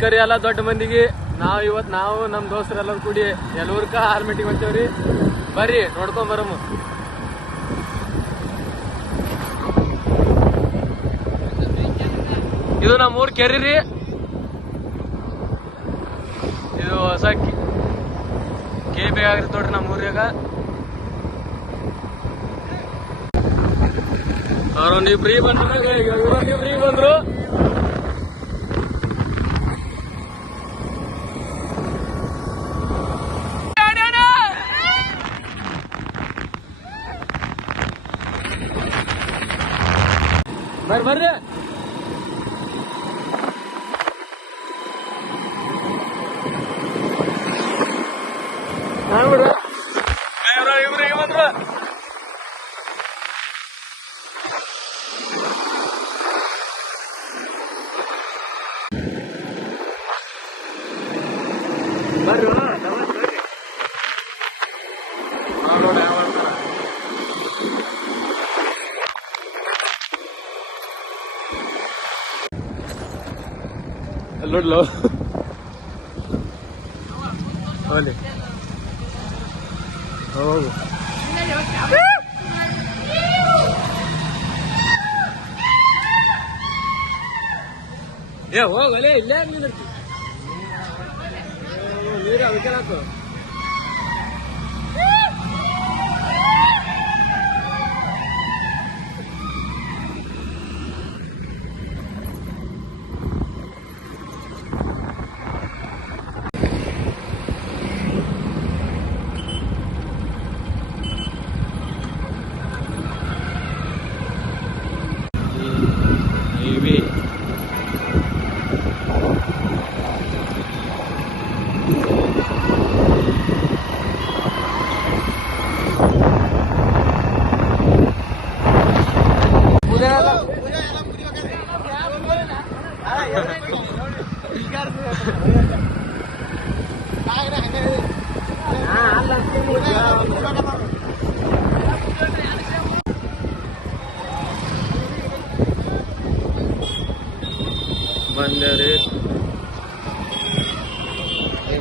ನಮಸ್ಕಾರ ಎಲ್ಲ ದೊಡ್ಡ ಮಂದಿಗೆ. ನಾವು ನಮ್ ದೋಸ್ತರೆಲ್ಲರೂ ಕೂಡಿ ಯಲೂರ್ಕ ಆರ್ ಮೀಟಿಂಗ್ ಹೊಂತೇವ್ರಿ. ಬರ್ರಿ ನೋಡ್ಕೊಂಡ್ ಬರಮ್ಮ. ಇದು ನಮ್ಮ ಊರ್ ಕೆರಿ ರೀ. ಇದು ಹೊಸ ಕೆ ಬೇಕಾಗಿರ್ತ ನೋಡ್ರಿ ನಮ್ಮ ಊರಾಗ. ಅವ್ರೊಂದು ಫ್ರೀ ಬಂದ್ರು. ಬರ್ರಿ ಇವ್ರಿಗೆ ಬಂದ್ರು. ನೋಡ್ಲು ಹೋಲಿ ಹೋಗು. ಹೋಗಲೇ ಇಲ್ಲೇ ನೀರು ಅದಕ್ಕೆ ಹಾಕು.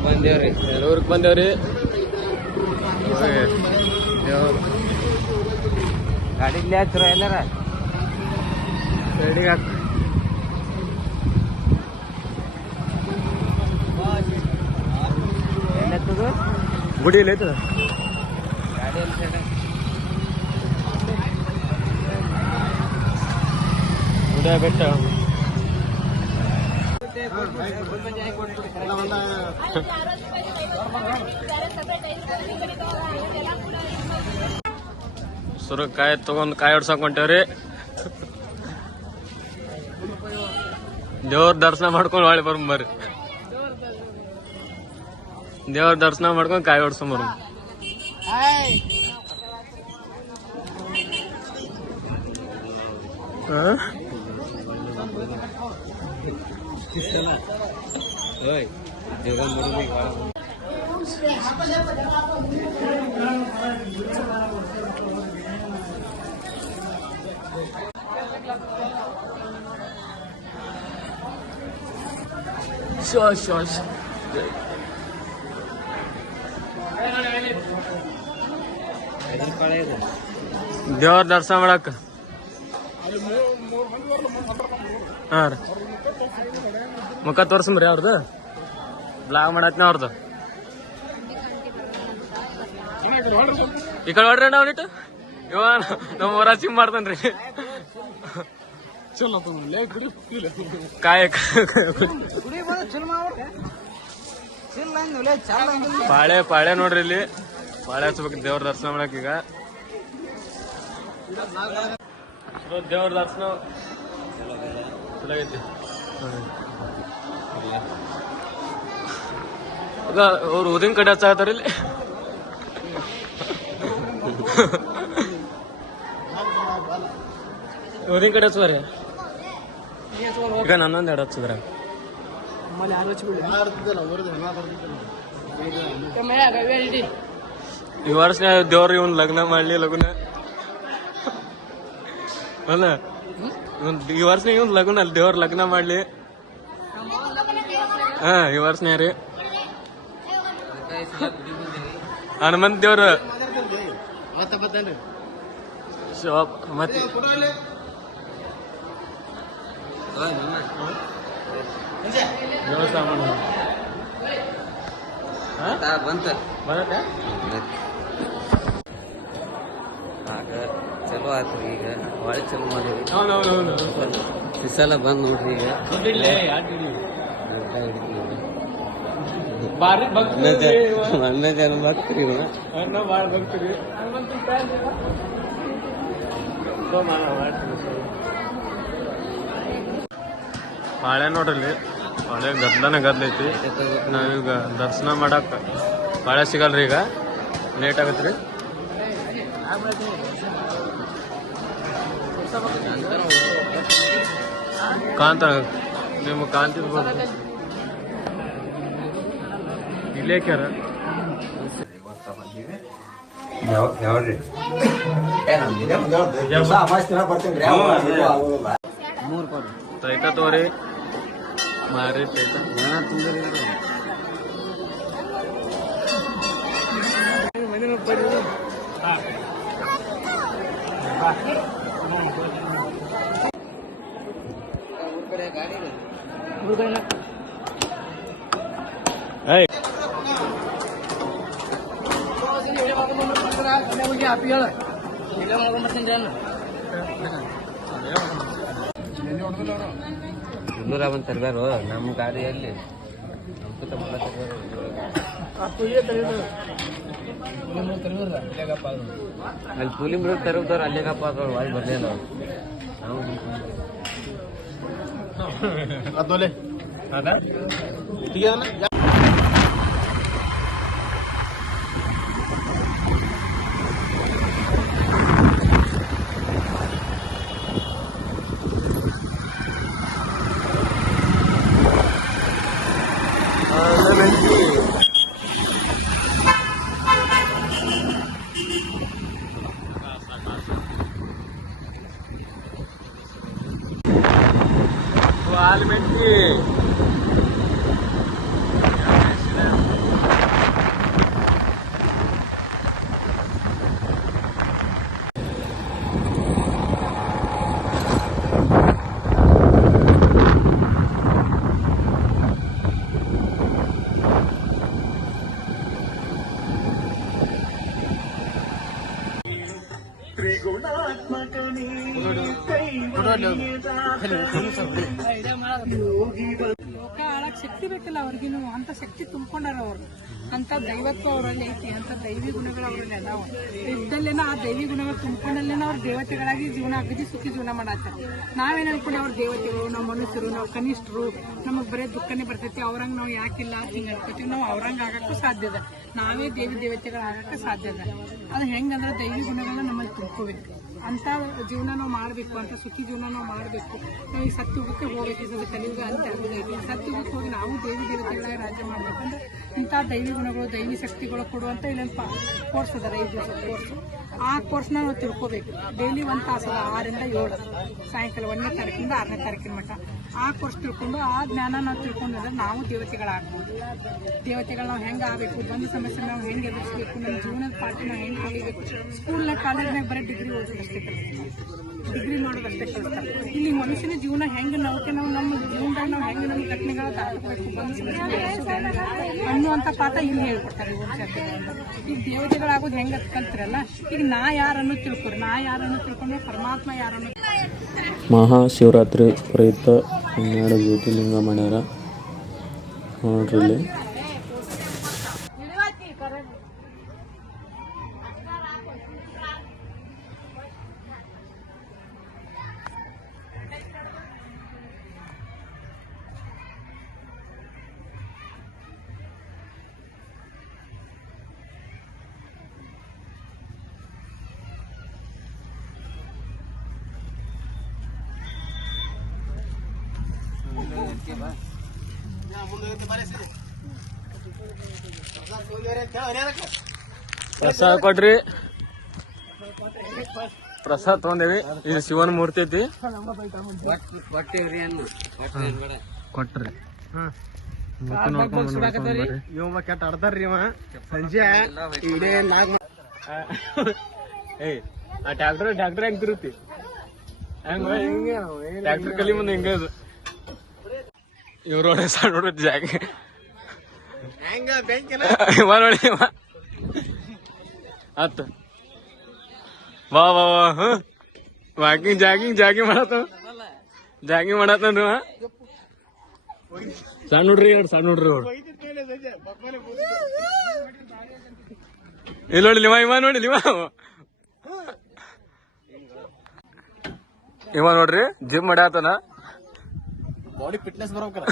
ಬಂದೇವ್ರಿ ಯಲೂರ್ಕ್ ಬಂದೇವ್ರಿ. ಗಾಡಿಲಿ ಹಚ್ರ ಎಲ್ಲಾರ ರೆಡಿಗೆ ಹಾಕ. ಗುಡಿ ಇಲ್ಲ ಐತದ ಗಾಡಿ ಗುಡಿಯ ಬೆಟ್ಟ. ಸುರಕಾಯಿ ತಗೊಂಡ್ ಕಾಯಿ ಹೊಡ್ಸಕ್ ಹೊಂಟೇವ್ರಿ. ದೇವ್ರ ದರ್ಶನ ಮಾಡ್ಕೊಂಡ್ ಹೊಳಿ ಬರ್ರಿ. ದೇವ್ರ ದರ್ಶನ ಮಾಡ್ಕೊಂಡ್ ಕಾಯಿ ಹೊಡ್ಸ್ಕೊಂಡ್ ಬರ್. ದೇವ್ರ ದರ್ಶನ ಮಾಡಕ್ ಹಾ ರೀ ಮುಖ ತೋರ್ಸಂಬ್ರಿ ಅವ್ರದ್ದು ಬ್ಲಾಗ್ ಮಾಡತ್ನ ಅವ್ರದ್ದು. ಈ ಕಡೆ ಹೊಡ್ರಿ ಅವ್ನಿಟ್ಟು ಇವ ನಮ್ಮ ಊರ ಚಿಮ್ ಮಾಡ್ತಾನ್ರಿ. ಕಾಯ ಪಾಳೆ ನೋಡ್ರಿ ಇಲ್ಲಿ ಪಾಳೆ ಹಚ್ಬೇಕು ದೇವ್ರ ದರ್ಶನ ಮಾಡಕ್. ಈಗ ದೇವ್ರ ದರ್ಶನ ಚಲೋ ಐತಿ. ಅವ್ರು ಉದಿನ ಕಡೆ ಹಚ್ಚಾಕತ್ತಾರ ಇಲ್ಲಿ. ಉದಿನ ಕಡೆ ಹಚ್ಚುವರಿ ಈಗ ನನ್ನೊಂದು ಎರಡು ಹಚ್ಚಿದ್ರ ಈ ವರ್ಷ ದೇವ್ರ ಇವನ್ ಲಗ್ನ ಮಾಡ್ಲಿ ಲಗ್ನ ಅಲ್ಲ ಈ ವರ್ಷ ಇವನ್ ಲಗ್ನ ಅಲ್ಲಿ ದೇವ್ರ ಲಗ್ನ ಮಾಡ್ಲಿ. ಈ ವರ್ಷನೇ ರೀ ಹನುಮಂತ ದೇವ್ರ ಮತ್ತೆ ಚಲೋ ಆತ್ರಿ ಈಗ ಒಳ್ಳೆ ಚಲೋ ಮಾಡೀವಿ ಈ ಸಲ ಬಂದ್ ನೋಡ್ರಿ ಈಗ ಒಂದೇ ಜನ ಬರ್ತೀರಿ ಬಾಳೆ ನೋಡ್ರಿ ಬಾಳೆ ಗದ್ಲ ಐತಿ ನಾವೀಗ ದರ್ಶನ ಮಾಡಕ್ ಬಾಳೆ ಸಿಗಲ್ರಿ ಈಗ ಲೇಟ್ ಆಗತ್ರಿ ಕಾಂತ ನಿಮ್ಮ ಕಾಂತಿರ್ಬೋದು ಇಲ್ಲೇ ಕ್ಯಾರ ರೈತ ತೋರಿ ಮಾರಿ ರೈತ ಇನ್ನೂರ ಬಂದು ತರ್ಬಾರು ನಮ್ಮ ಗಾಡಿಯಲ್ಲಿ ಅಲ್ಲಿ ಕೂಲಿ ಬಿಡೋದು ತರಬ್ದವ್ರು ಅಲ್ಲೇಗಪ್ಪ ಆದವ್ರು ಒಳಗೆ ಬರಲಿಲ್ಲ ನಾವು ವಾಲ್ಮೀಕಿ ಲೋಕ ಆಳಕ್ ಶಕ್ತಿ ಬೇಕಲ್ಲ ಅವ್ರಿಗಿನ್ನು ಅಂತ ಶಕ್ತಿ ತುಂಬ್ಕೊಂಡಾರ ಅವ್ರು ಅಂತ ದೈವತ್ವ ಅವರಲ್ಲಿ ಐತಿ ಅಂತ ದೈವಿ ಗುಣಗಳು ಅವರಲ್ಲಿ ಅದಾವ ಇದ್ದಲ್ಲೇನ ಆ ದೈವಿ ಗುಣಗಳು ತುಂಬ್ಕೊಂಡಲ್ಲೇನ ಅವ್ರ ದೇವತೆಗಳಾಗಿ ಜೀವನ ಅಗದಿ ಸುಖಿ ಜೀವನ ಮಾಡಾಕ ನಾವೇನ್ ಅನ್ಕೊಂಡು ಅವ್ರ ದೇವತೆಗಳು ನಾವು ಮನುಷ್ಯರು ನಾವು ಕನಿಷ್ಠರು ನಮಗ್ ಬರೀ ದುಃಖನೇ ಬರ್ತೈತಿ ಅವ್ರಂಗ್ ನಾವು ಯಾಕಿಲ್ಲ ಹಿಂಗ ಅನ್ಕೋತೀವಿ ನಾವು ಅವ್ರಂಗ್ ಆಗಕ್ಕೂ ಸಾಧ್ಯ ಇದೆ ನಾವೇ ದೇವಿ ದೇವತೆಗಳು ಆಗಕ್ಕೆ ಸಾಧ್ಯ ಇದೆ ಅದು ಹೆಂಗಂದ್ರೆ ದೈವಿ ಗುಣಗಳನ್ನ ನಮ್ಮಲ್ಲಿ ತುಂಬ್ಕೋಬೇಕು ಅಂತ ಜೀವನ ನಾವು ಮಾಡಬೇಕು ಅಂತ ಸುಖಿ ಜೀವನ ನಾವು ಮಾಡಬೇಕು ನಾವು ಈ ಸತ್ಯುಗಕ್ಕೆ ಹೋಗ್ಬೇಕು ಕಲಿಯುಗ ಅಂತ ಆಗೋದೈತಿ ಸತ್ಯುಗಕ್ಕೆ ಹೋಗಿ ನಾವು ದೇವಿ ದೇವತೆಗಳಾಗಿ ರಾಜ್ಯ ಮಾಡ್ಬೇಕಂದ್ರೆ ಇಂಥ ದೈವಿ ಗುಣಗಳು ದೈವಿ ಶಕ್ತಿಗಳು ಕೊಡುವಂತ ಇಲ್ಲೊಂದು ಕೋರ್ಸ್ ಅದ 5 ದಿವಸದ ಕೋರ್ಸ್ ಆ ಕೋರ್ಸ್ನ ನಾವು ತಿಳ್ಕೊಬೇಕು ಡೈಲಿ 1 ತಾಸು ಅದ 6 ರಿಂದ 7 ಸಾಯಂಕಾಲ 1ನೇ ತಾರೀಕಿಂದ 6ನೇ ತಾರೀಕಿನ ಮಟ್ಟ ಆ ಕೋರ್ಸ್ ತಿಳ್ಕೊಂಡು ಆ ಜ್ಞಾನ ನಾವು ತಿಳ್ಕೊಂಡ್ರೆ ನಾವು ದೇವತೆಗಳಾಗ್ಬೋದು ದೇವತೆಗಳು ನಾವು ಹೆಂಗೆ ಆಗಬೇಕು ಒಂದು ಸಮಸ್ಯೆ ನಾವು ಹೆಂಗೆ ಎದುರಿಸಬೇಕು ನಮ್ಮ ಜೀವನದ ಪಾಠ ನಾವು ಹೆಂಗೆ ಕಲಿಬೇಕು ಸ್ಕೂಲ್ನಾಗ ಕಾಲೇಜ್ನಾಗ ಬರೀ ಡಿಗ್ರಿ ಓದೋದಷ್ಟೇ ಡಿಗ್ರಿ ನೋಡೋದಷ್ಟೇ ಕಲಿಸ್ತಾರೆ ಇಲ್ಲಿ ಮನುಷ್ಯನ ಜೀವನ ಹೆಂಗೆ ನಾವು ನಮ್ಮ ಜೀವನದಾಗ ನಾವು ಹೆಂಗೆ ನಮ್ಮ ಘಟನೆಗಳ ದಾಟಬೇಕು ಒಂದು ಸಮಸ್ಯೆ ಅನ್ನುವಂಥ ಪಾಠ ಇಲ್ಲಿ ಹೇಳ್ಕೊಡ್ತಾರೆ ಈಗ ದೇವತೆಗಳಾಗೋದು ಹೆಂಗೆ ಕಲ್ತಿರಲ್ಲ ಈಗ ನಾ ಯಾರನ್ನು ತಿಳ್ಕೊರಿ ನಾ ಯಾರನ್ನು ತಿಳ್ಕೊಂಡ್ರೆ ಪರಮಾತ್ಮ ಯಾರನ್ನು ಮಹಾಶಿವರಾತ್ರಿ ಪ್ರಯುಕ್ತ 12 ಜ್ಯೋತಿರ್ಲಿಂಗ ಮಾಡ್ಯಾರ ನೋಡ್ರಿ ಪ್ರಸಾದ ಕೊಡ್ರಿ ಪ್ರಸಾದ ತಗೊಂಡೇವಿ ಇದು ಶಿವನ ಮೂರ್ತಿ ಐತಿ ಕೊಟ್ರಿ ಇವ ಕೆಟ್ಟ ಆಡ್ತಾರ್ರಿ ಇವ ಸಂಜೆ ಇಡೇ ಏಯ್ ಆ ಟ್ಯಾಕ್ಟರ್ ಹೆಂಗ್ ತಿರುತ್ತಿ ಹಂಗ ಟ್ಯಾಕ್ಟರ್ ಕಲಿ ಮುಂದೆ ಹೆಂಗ ಅದು ಇವ್ರ ನೋಡಿ ಸಣ್ಣ ನೋಡ್ರಿ ಜಾಗ ಇವ ನೋಡಿ ಇವ ಆತ ವಾ ವಾ ವಾ ವಾಕಿಂಗ್ ಜಾಗಿಂಗ್ ಮಾಡತ್ತ ನೋಡ್ರಿ ಸಣ್ಣ ನೋಡ್ರಿ ಅವ್ರು ಇಲ್ಲಿ ನೋಡಿ ಇವ ನೋಡಿ ಇವ ನೋಡ್ರಿ ಜಿಮ್ ಮಾಡ್ಯಾತನ ಬಾಡಿ ಫಿಟ್ನೆಸ್ ಬರೋಕರ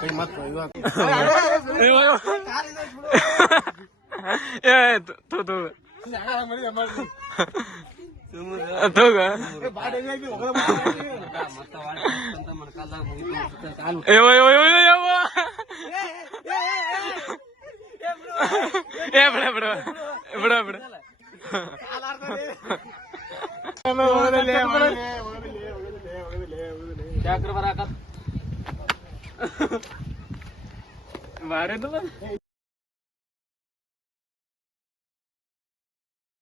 ಕೈ ಮಾತ್ರ ಬಾರಿ